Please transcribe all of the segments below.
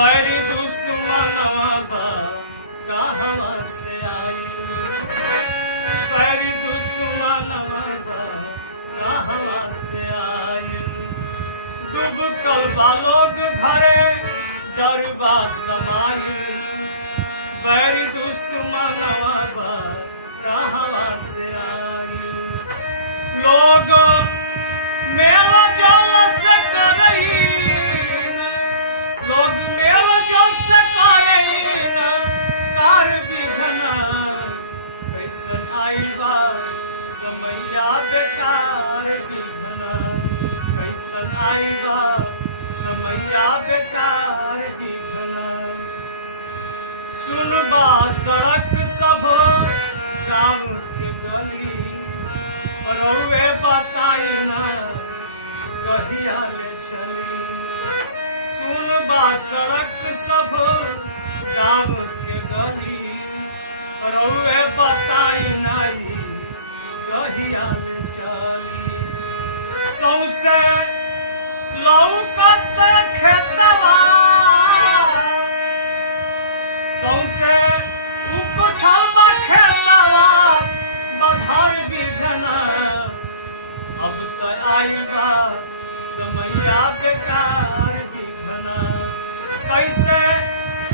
बैरी दुश्मनवा बा कहवा से आई, बैरी दुश्मनवा बा कहवा से आई। डूबल बा लोग घरे डरबा समाई, बैरी दुश्मनवा बा कहवा से आई। लोग मेला जल से करईन, लोग मेला जल से करईन कार बिघना। कैसन आइल बा समैया बेकार बिघना, कैसन आइल बा समैया बेकार बिघना। सुनबा सड़क सब गाँव की गली, रउए बताई ना कहिया ले चली। सुनबा सड़क सब गाँव के गली, रउए बताई नाही कहिया ले चली। सौसे लौकत खेतवा, सौसे उकठल खेतवा बधार बिघना। अब तो आई बा समैया बेकार बिघना। कैसे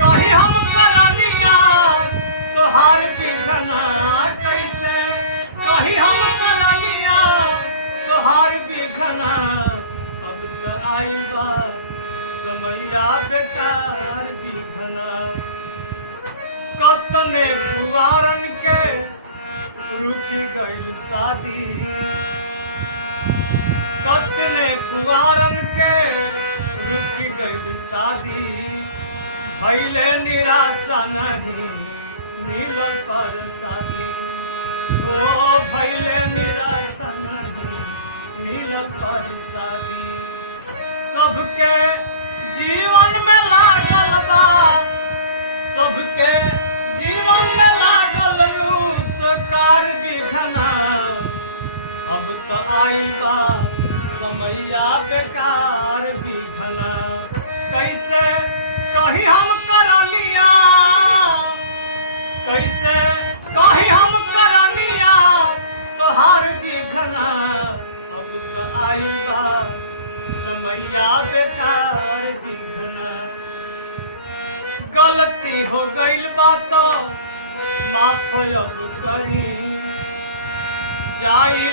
कहीं हम करनिया तोहार बिघना, कैसे कहीं हम करनिया तोहार बिघना। अब तो आई बा समैया बेकार बिघना। कतने कुवारन के रुकी गई शादी, कतने कुवारन के रुकी गई शादी। भइले निराशा नहीं मिलल परसादी, ओ भइले निराशा नहीं मिलल परसादी। सबके जीवन में लागल बा, सबके जीवन में लागल लूट कार बिघना। अब तो आई बा समैया बेकार बिघना। कैसे कहीं हम करनिया, कैसे कहीं हम करनिया तोहार बिघना। अब तो आई बा समैया बेकार बिघना। गलती हो गइल बा तो माफ अब करी, जाई